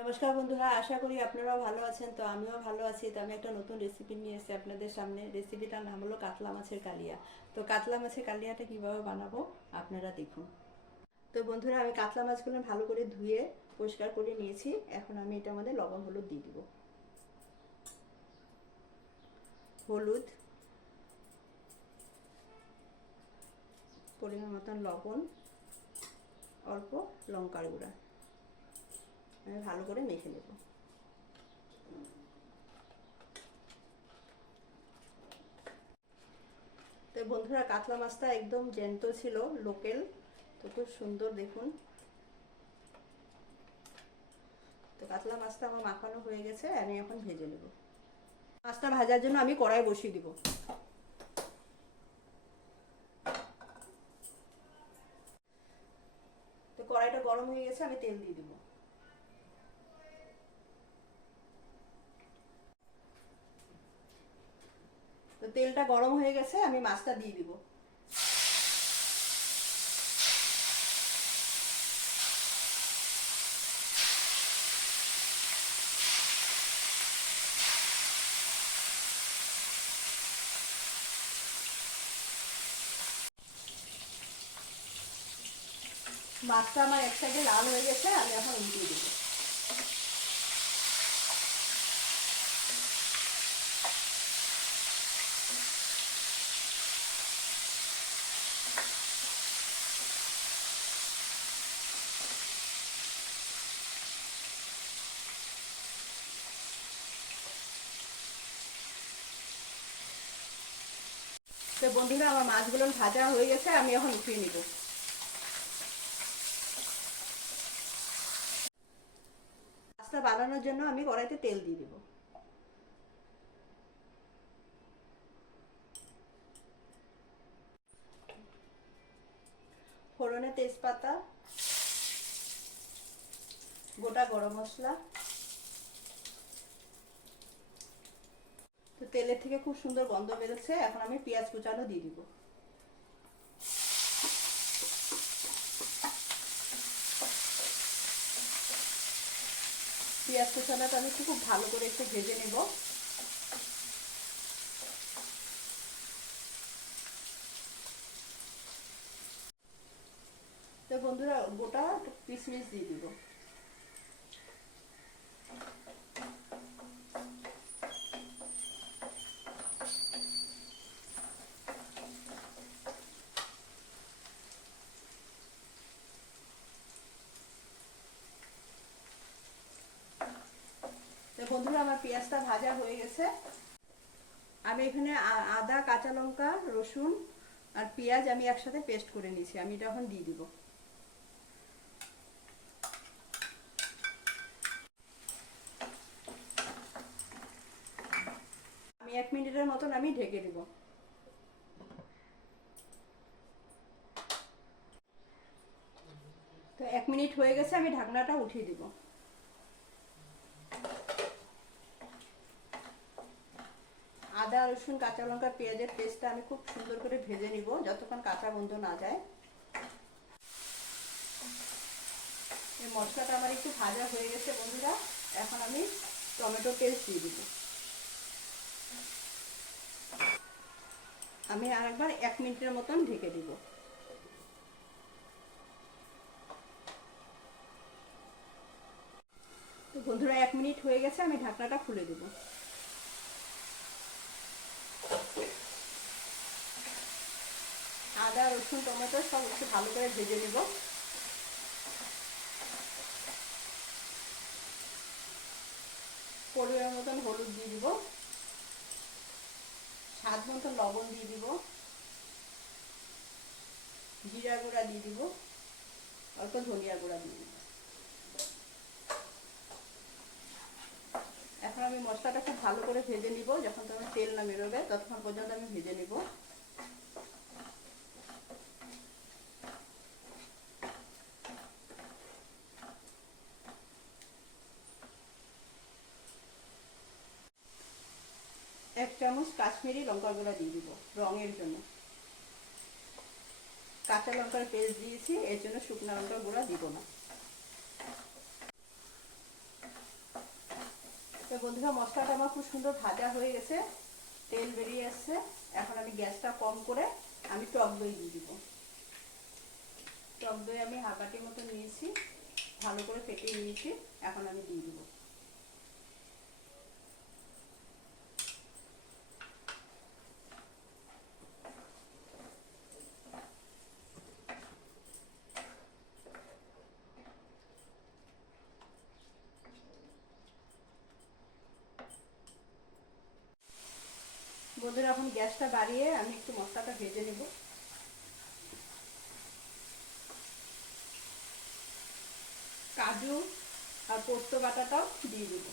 নমস্কার বন্ধুরা, আশা করি আপনারাও ভালো আছেন। তো আমিও ভালো আছি। তো আমি একটা নতুন রেসিপি নিয়ে এসেছি আপনাদের সামনে। রেসিপিটার নাম হলো কাতলা মাছের কালিয়া। তো কাতলা মাছের কালিয়াটা কিভাবে বানাবো আপনারা দেখুন। তো বন্ধুরা, আমি কাতলা মাছগুলো ভালো করে ধুয়ে পরিষ্কার করে নিয়েছি। এখন আমি এটা আমাদের লবণ হলুদ দিয়ে দিব। হলুদ, পরিমাণ মতন লবণ, অল্প লঙ্কার গুঁড়া আমি ভালো করে মেখে নেব। তো বন্ধুরা, কাতলা মাছটা একদম জ্যান্ত ছিল, লোকেল। তো খুব সুন্দর দেখুন। তো কাতলা মাছটা আমার মাখানো হয়ে গেছে, আমি এখন ভেজে নেব। মাছটা ভাজার জন্য আমি কড়াই বসিয়ে দিব। তো কড়াইটা গরম হয়ে গেছে, আমি তেল দিয়ে দিব। তো তেলটা গরম হয়ে গেছে, আমি মাছটা দিয়ে দিব। মাছটা আমার এক সাইডে লাল হয়ে গেছে, আমি এখন উল্টিয়ে দিব। তো বন্ধুরা, আমার মাছগুলো ভাজা হয়ে গেছে, আমি এখন উঠিয়ে নিব। মাছটা বানানোর জন্য আমি কড়াইতে তেল দিয়ে দিব। ফোড়নে তেজপাতা, গোটা গরম মশলা। তো তেলের থেকে খুব সুন্দর গন্ধ বেরোচ্ছে, এখন আমি পেঁয়াজ কুচানো দিয়ে দিব। পেঁয়াজ কুচানোটা আমি খুব ভালো করে একটু ভেজে নেব। তো বন্ধুরা, গোটা কিশমিশ দিয়ে দিব। তো বন্ধুরা, আমার পেঁয়াজটা ভাজা হয়ে গেছে। আমি এখানে আদা, কাঁচা লঙ্কা, রসুন আর পেঁয়াজ আমি একসাথে পেস্ট করে নিয়েছি, আমি এটা এখন দিয়ে দিব। আমি 1 মিনিটের মতন আমি ঢেকে দিব। তো 1 মিনিট হয়ে গেছে, আমি ঢাকনাটা উঠিয়ে দিব। আদা, রসুন, কাঁচা লঙ্কা, পেঁয়াজের পেস্টটা আমি খুব সুন্দর করে ভেজে নিব, যতক্ষণ কাঁচা গন্ধ না যায়। এই মশলাটা আমার একটু ভাজা হয়ে গেছে বন্ধুরা, এখন আমি টমেটো পেস্ট দিয়ে দিব। আমি আরেকবার 1 মিনিটের মতন ঢেকে দিব। তো বন্ধুরা, 1 মিনিট হয়ে গেছে, আমি ঢাকনাটা খুলে দেব। আদা, রসুন, টমেটো সব একটু ভালো করে ভেজে নেব। পরিমাণ মতন হলুদ দিয়ে দিব, স্বাদ মতন লবণ দিয়ে দিব, জিরা গুঁড়া দিয়ে দিব, অল্প ধনিয়া গুঁড়া দিয়ে দিব। এখন আমি মশলাটা খুব ভালো করে ভেজে নিব, যখন তোমার তেল না বেরোবে ততক্ষণ পর্যন্ত আমি ভেজে নিব। এক চামচ কাশ্মীরি লঙ্কার গুঁড়া দিয়ে দিব রঙের জন্য। কাঁচা লঙ্কার পেস্ট দিয়েছি, এর জন্য শুকনো লঙ্কার গুঁড়া দিব না। তো বন্ধুরা, মশলাটা আমার খুব সুন্দর ভাজা হয়ে গেছে, তেল বেরিয়ে এসছে। এখন আমি গ্যাসটা কম করে আমি টক দই দিয়ে দিব। টক দই আমি হাফ বাটির মতো নিয়েছি, ভালো করে ফেটিয়ে নিয়েছি। এখন আমি দিয়ে দিব। বন্ধুরা, এখন গ্যাসটা বাড়িয়ে আমি একটু মশলাটা ভেজে নেব। কাজু আর পোস্ত বাটাটাও দিয়ে দেব।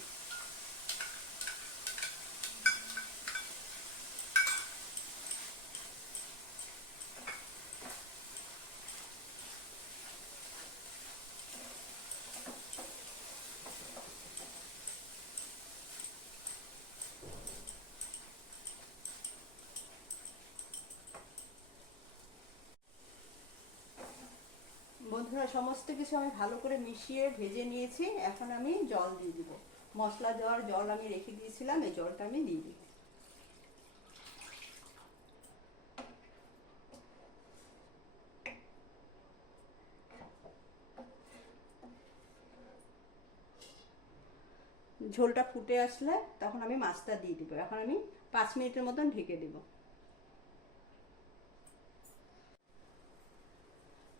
বন্ধুরা, সমস্ত কিছু আমি ভালো করে মিশিয়ে ভেজে নিয়েছি। এখন আমি জল দিয়ে দিব। মশলা দেওয়ার জল আমি রেখে দিয়েছিলাম, এই জলটা আমি দিয়ে দিব। ঝোলটা ফুটে আসলে তখন আমি মাছটা দিয়ে দিব। এখন আমি 5 মিনিটের মতন ঢেকে দেব।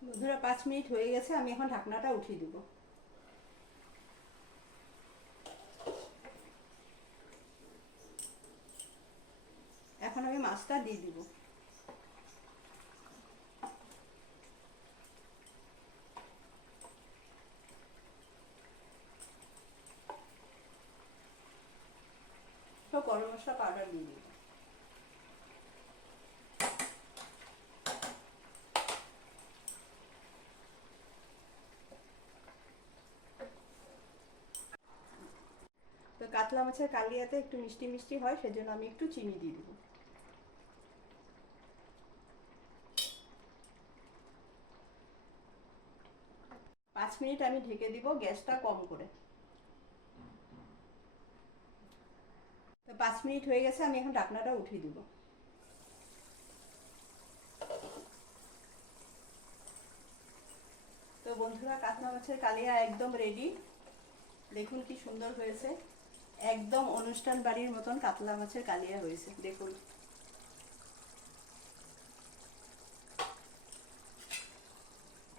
বন্ধুরা, 5 মিনিট হয়ে গেছে, আমি এখন ঢাকনাটা উঠিয়ে দেব। এখন আমি মাছটা দিয়ে দিব। তো গরম মশলা পাউডার দিয়ে দিব। তো কাতলা মাছের কালিয়াতে একটু মিষ্টি মিষ্টি হয়, সেজন্য আমি একটু চিনি দিয়ে দিব। 5 মিনিট আমি ঢেকে দিব, গ্যাসটা কম করে। তো 5 মিনিট হয়ে গেছে, আমি এখন ঢাকনাটা উঠিয়ে দিব। তো বন্ধুরা, কাতলা মাছের কালিয়া একদম রেডি। দেখুন কি সুন্দর হয়েছে, একদম অনুষ্ঠান বাড়ির মতন কাতলা মাছের কালিয়া হয়েছে। দেখুন,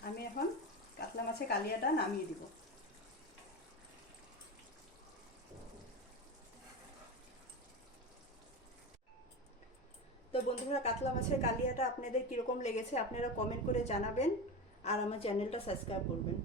আমি এখন কাতলা মাছের কালিয়াটা নামিয়ে দিব। তো বন্ধুরা, কাতলা মাছের কালিয়াটা আপনাদের কীরকম লেগেছে আপনারা কমেন্ট করে জানাবেন, আর আমার চ্যানেলটা সাবস্ক্রাইব করবেন।